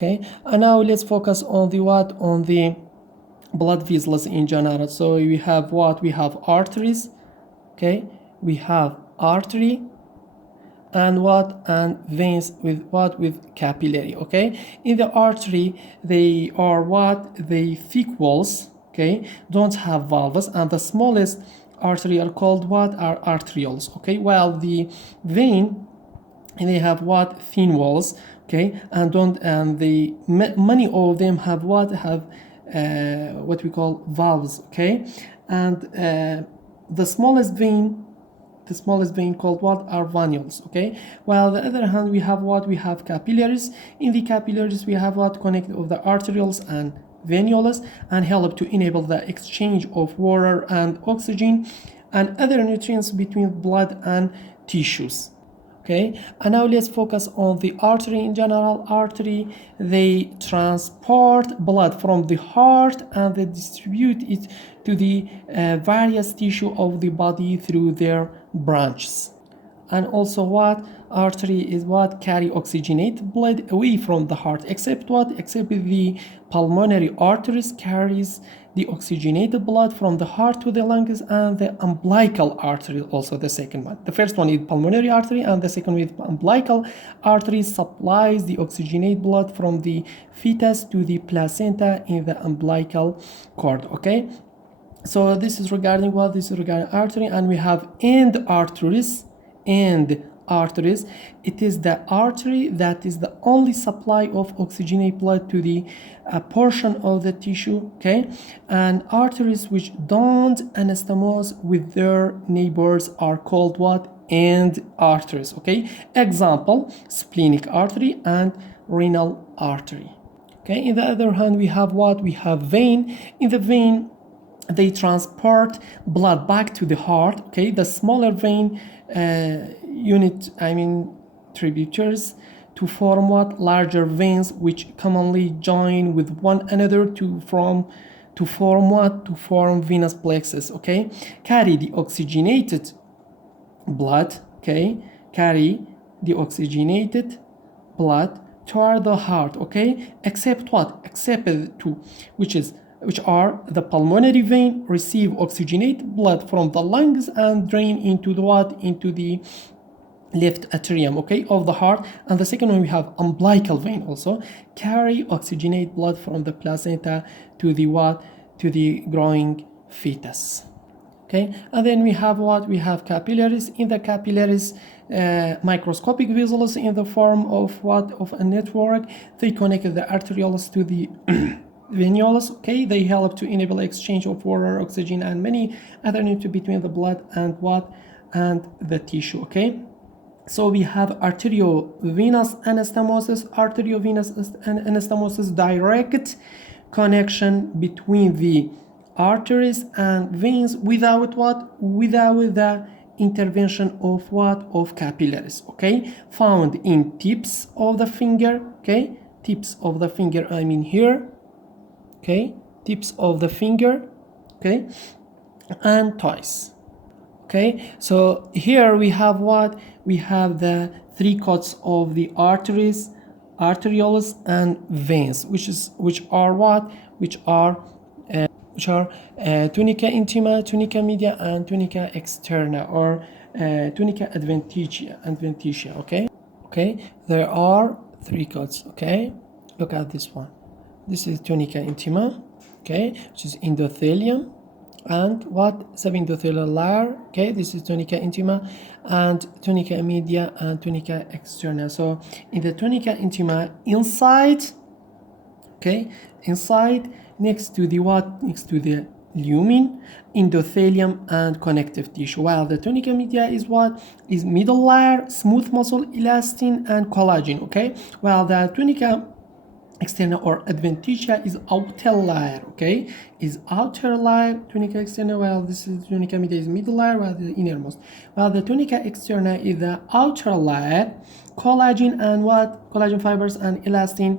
Okay, and now let's focus on the what, on the blood vessels in general. So we have what, we have arteries. Okay, we have artery and what, and veins with what, with capillary. Okay, in the artery they are what, they thick walls, okay, don't have valves, and the smallest artery are called what, are arterioles. Okay, while the vein, they have what, thin walls, okay, and don't, and the many of them have what we call valves. Okay, and the smallest vein, called what, are venules. Okay, while on the other hand we have what, we have capillaries. In the capillaries we have what, connect of the arterioles and venules, and help to enable the exchange of water and oxygen and other nutrients between blood and tissues. Okay, and now let's focus on the artery in general. Artery, they transport blood from the heart and they distribute it to the various tissue of the body through their branches. And also what, artery is what, carry oxygenated blood away from the heart, except what, except the pulmonary arteries carries the oxygenated blood from the heart to the lungs, and the umbilical artery also the second one. The first one is pulmonary artery, and the second is umbilical artery, supplies the oxygenated blood from the fetus to the placenta in the umbilical cord. Okay, so this is regarding what, this is regarding artery. And we have end arteries. And arteries, it is the artery that is the only supply of oxygenated blood to the portion of the tissue. Okay, and arteries which don't anastomose with their neighbors are called what, end arteries. Okay, example, splenic artery and renal artery. Okay, in the other hand we have what, we have vein. In the vein they transport blood back to the heart. Okay, the smaller vein unit, tributaries, to form what, larger veins, which commonly join with one another to form what, to form venous plexus. Okay, carry the oxygenated blood. Okay, carry the oxygenated blood toward the heart. Okay, except what, except two, which are the pulmonary vein, receive oxygenated blood from the lungs and drain into the what, into the left atrium, okay, of the heart. And the second one we have umbilical vein, also carry oxygenated blood from the placenta to the what, to the growing fetus. Okay, and then we have what, we have capillaries. In the capillaries, microscopic vessels in the form of what, of a network, they connect the arterioles to the venules. Okay, they help to enable exchange of water, oxygen, and many other nutrients between the blood and what, and the tissue. Okay, so we have arteriovenous anastomosis. Arteriovenous anastomosis, direct connection between the arteries and veins without what, without the intervention of what, of capillaries. Okay, found in tips of the finger. Okay, tips of the finger, I mean here. Okay, tips of the finger. Okay, and toes. Okay, so here we have what, we have the three coats of the arteries, arterioles, and veins, which are what, which are tunica intima, tunica media, and tunica externa, or tunica adventitia. Okay, there are three coats. Okay, look at this one. This is tunica intima, okay, which is endothelium, and what, subendothelial layer. Okay, this is tunica intima, and tunica media, and tunica externa. So in the tunica intima, inside, okay, inside, next to the what, next to the lumen, endothelium, and connective tissue, while the tunica media is what, is middle layer, smooth muscle, elastin, and collagen. Okay, while the tunica externa or adventitia is outer layer. Okay, is outer layer, tunica externa, while this is tunica media is middle layer, while the innermost. While the tunica externa is the outer layer, collagen and what, collagen fibers and elastin